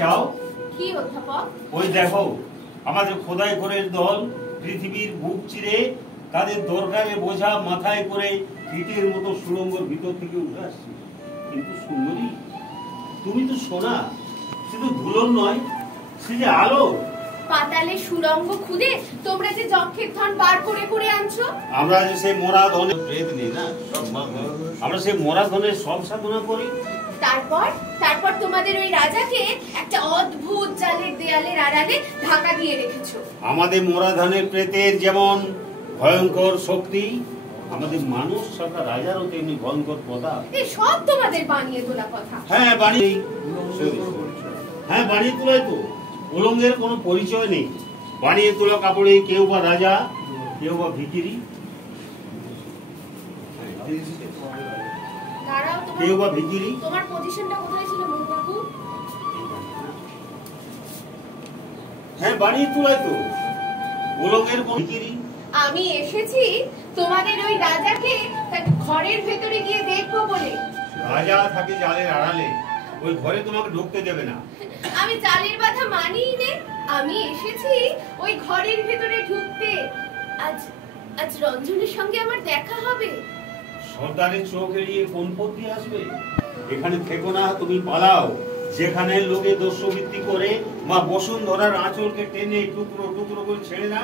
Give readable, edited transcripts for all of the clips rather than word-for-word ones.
চাও? কি অধ্যাপক? ওই দেখো আমাদের খোদাই ঘরের দল পৃথিবীর বুক চিরে তাদের দরকারে বোঝা মাথায় করে কীটের মতো সুড়ঙ্গের ভিতর থেকে উঠে আসছে। কিন্তু সুন্দরী, তুমি তো সোনা, শুধু ধুলোর নয়, সে যে আলো। পাতালে সুড়ঙ্গ খুদে তোমরা যে যক্ষের ধন বার করে করে আনছো। আমরা যে সেই মরা ধনের প্রেত নেই না, আমরা সেই মরা ধনের সব সাধনা করি। তারপর তোমাদের ওই রাজাকে একটা অদ্ভুত জালের দেয়ালের আড়ালে ঢাকা দিয়ে রেখেছো। আমাদের মরা ধানের প্রেতের যেমন ভয়ঙ্কর শক্তি, আমাদের মানুষ সরকার রাজারও তেমনি ভয়ঙ্কর পদা। এই সব তোমাদের বানিয়ে তোলা কথা। হ্যাঁ বানিয়ে তোলাই তো, উলঙ্গের কোনো পরিচয় নেই। বানিয়ে তোলা কাপড়ে কেউ বা রাজা, কেউ বা ভিখিরি, কেউ বা ভিখিরি। তোমার পজিশনটা কোথায় ছিল মুখবাবু? হ্যাঁ বানিয়ে তোলাই তো, উলঙ্গের ভিখিরি। আমি এসেছি তোমাদের ওই রাজাকে ঘরের ভেতরে গিয়ে দেখবো বলে। রাজা থাকে জালের আড়ালে, ওই ঘরে তোমাকে ঢুকতে দেবে না। আমি জালের বাধা মানিই নে, আমি এসেছি ওই ঘরের ভেতরে ঢুকতে। আজ রঞ্জনের সঙ্গে আমার দেখা হবে। সর্দারের চোখ এড়িয়ে কোন পথ দিয়ে আসবে? এখানে থেকো না, তুমি পালাও। যেখানে লোকে দস্যুবৃত্তি করে মা বসুন্ধরার আঁচলকে টেনে টুকরো টুকরো করে ছেড়ে না,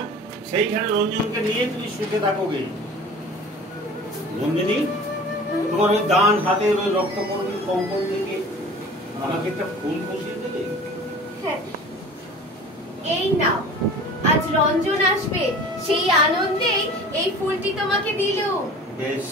সেইখানে রঞ্জনকে নিয়ে তুমি সুখে থাকোগে। রঞ্জনী, তোমার ওই ডান হাতের ওই রক্তকরণের কম্পন থেকে আমাকে একটা ফুল বসিয়ে দেবে? হ্যাঁ, এই নাও, আজ রঞ্জন আসবে, সেই আনন্দেই এই ফুলটি তোমাকে দিলুম। বেশ।